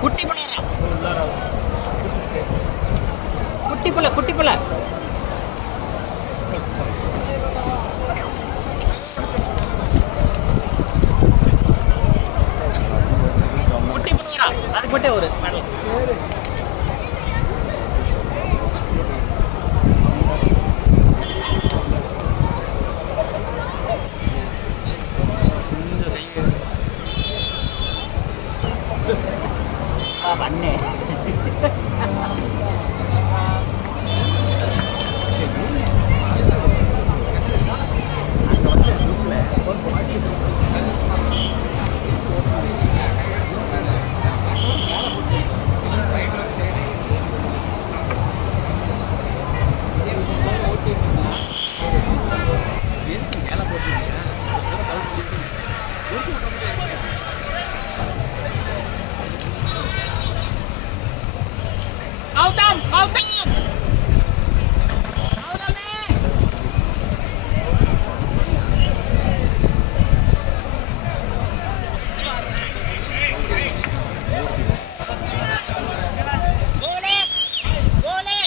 குட்டி புள்ளறா குட்டி புள்ள குட்டி புள்ள குட்டி புள்ளறா அதுக்கு மட்டும் ஒரு மேடம் ஆ பண்ணே கௌதம் கௌதம் கௌதமே கோலே கோலே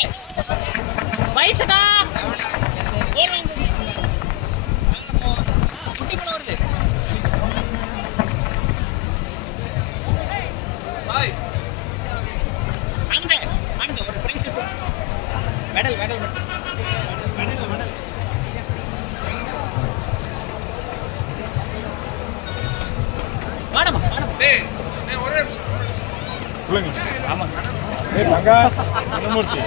வயசுக்கா கோலே குட்டி போல வருது அங்க அங்க மெடல் மெடல் மெடல் மெடல் வாடமா வாடமா ஆமா. ஏய் மங்கா குணமூர்த்தி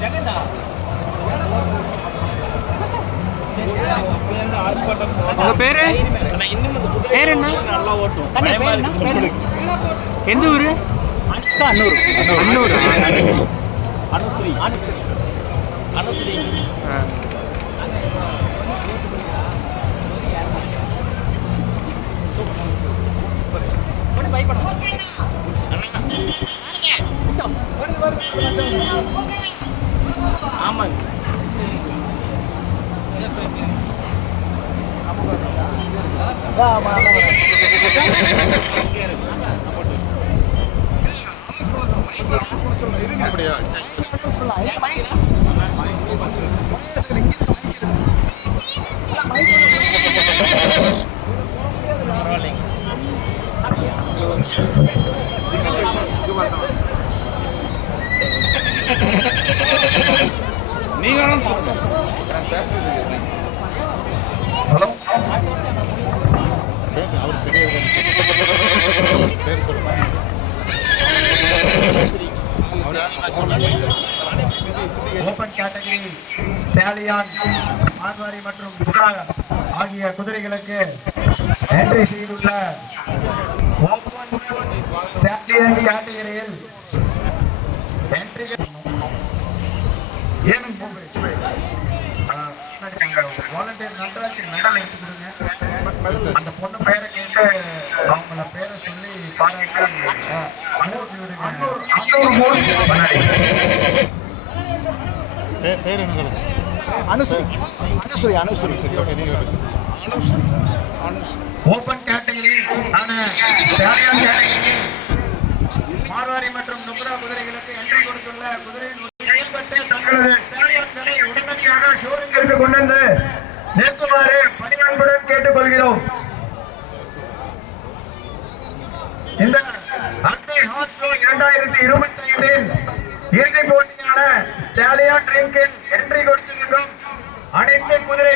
ஜெகண்டா உங்க பேரு பேர் என்ன நல்லா ஓட்டும் தண்ணி பேர்? பேர் என்ன? எந்த ஊரு? அனுஷ்கா அன்னூர். அன்னூரா? அனுஸ்ரீ. அனுஸ்ரீ. ஆமாங்க. நீங்களும் சொல்லுங்க. நான் பேசுறது ஓபன் கேட்டகரி ஸ்டாலியான் மார்வாரி மற்றும் புகா ஆகிய குதிரைகளுக்கு என்ட்ரி செய்துள்ள ஓபன் ஸ்டாலியன் கேட்டகரியில் என்ட்ரி ஏனும் வாலண்டியர் நடராஜ் மெடல் எடுத்து கொடுங்க அந்த பொண்ணு பெயரை கேட்டு அவங்கள பேரை சொல்லி பாராட்டி அனுப்பி விடுங்க பேர் என்ன அனுசுரி அனுசுரி அனுசுரி சரி ஓகே நீங்கள் ஓபன் கேட்டகரி ஆன ஸ்டாலியன் கேட்டகரி மார்வாரி மற்றும் நுக்ரா குதிரைகளுக்கு என்ட்ரி கொடுத்துள்ள குதிரையின் செயல்பட்டு தங்களது ஸ்டாலியன்களை உடனடியாக ஷோரூமிற்கு கொண்டு வந்து நிறுத்துமாறு பணியான்புடன் கேட்டுக்கொள்கிறோம். இந்த அக்னி இரண்டாயிரத்தி இருபத்தி ஐந்தில் இறுதிப் போட்டியான ஸ்டாலியான் ட்ரிங்கில் என்ட்ரி கொடுத்திருக்கும் அனைத்து குதிரை